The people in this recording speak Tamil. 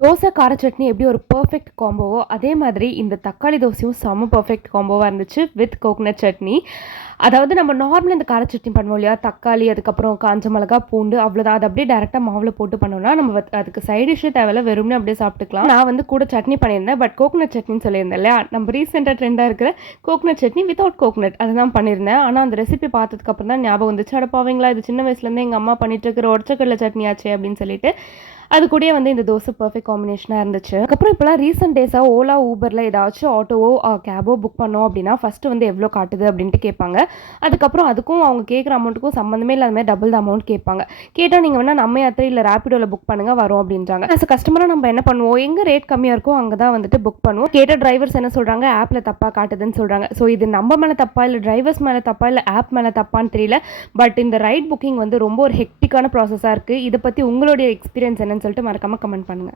தோசை, கார சட்னி எப்படி ஒரு பெர்ஃபெக்ட் காம்போவோ, அதே மாதிரி இந்த தக்காளி தோசையும் செம்ம பெர்ஃபெக்ட் காம்போவா இருந்துச்சு வித் கோகனட் சட்னி. அதாவது நம்ம நார்மலா இந்த கார சட்னி பண்ணுவோம் இல்லையா? தக்காளி, அதுக்கப்புறம் காஞ்ச மிளகா, பூண்டு அவ்வளோதான். அத அப்படியே டைரக்ட்டா மாவுல போட்டு பண்ணோம்னா, நம்ம அதுக்கு சைட் டிஷ்ஷே தேவையில்ல. வெறுமனே அப்படியே சாப்பிட்டுக்கலாம். நான் வந்து கூட சட்னி பண்ணியிருந்தேன். பட் கோகனட் சட்னின்னு சொல்லியிருந்தேன் இல்லையா? நம்ம ரீசென்ட்டா ட்ரெண்டா இருக்கிற கோகனட் சட்னி வித்தவுட் கோகனட் அதுதான் பண்ணியிருந்தேன். ஆனா அந்த ரெசிபி பார்த்ததுக்கு அப்புறம் தான் ஞாபகம் வந்துச்சு. அட பாவிங்களா! இது சின்ன வயசுலேருந்தே எங்க அம்மா பண்ணிட்டு இருக்கிற உடச்ச கடல சட்னியாச்சே அப்படின்னு சொல்லிட்டு. அது கூடயே வந்து இந்த தோசை பெர்ஃபெக்ட் காம்பினேஷனா இருந்துச்சு. அதுக்கப்புறம் இப்பலாம் ரீசென்ட் டேஸா ஓலா, ஊபர்ல ஏதாச்சும் ஆட்டோவோ, கேபோ புக் பண்ணோம் அப்படின்னா, ஃபர்ஸ்ட்டு வந்து எவ்வளோ காட்டுது அப்படின்ட்டு கேட்பாங்க. அதுக்கப்புறம் அதுக்கும் அவங்க கேட்குற அமௌண்ட்டுக்கும் சம்மந்தமே இல்லாத மாரி டபுள் த அமௌண்ட் கேட்பாங்க. கேட்டா நீங்க வேணா நம்ம யாத்திரை இல்ல ரேபிடோல புக் பண்ணுங்க வரோம் அப்படின்றாங்க. ஆஸ் அ கஸ்டமரா நம்ம என்ன பண்ணுவோம்? எங்க ரேட் கம்மியா இருக்கோ அங்க தான் வந்துட்டு புக் பண்ணுவோம். கேட்ட டிரைவர்ஸ் என்ன சொல்றாங்க? ஆப்ல தப்பா காட்டுதுன்னு சொல்றாங்க. ஸோ இது நம்ம மேல தப்பா? இல்ல டிரைவர்ஸ் மேல தப்பா? இல்ல ஆப் மேல தப்பான்னு தெரியல. பட் இந்த ரைட் புக்கிங் வந்து ரொம்ப ஒரு ஹெக்டிக்கான ப்ராசஸா இருக்கு. இத பத்தி உங்களுடைய எக்ஸ்பீரியன்ஸ் என்னன்னு சொல்லிட்டு மறக்காம கமெண்ட் பண்ணுங்க.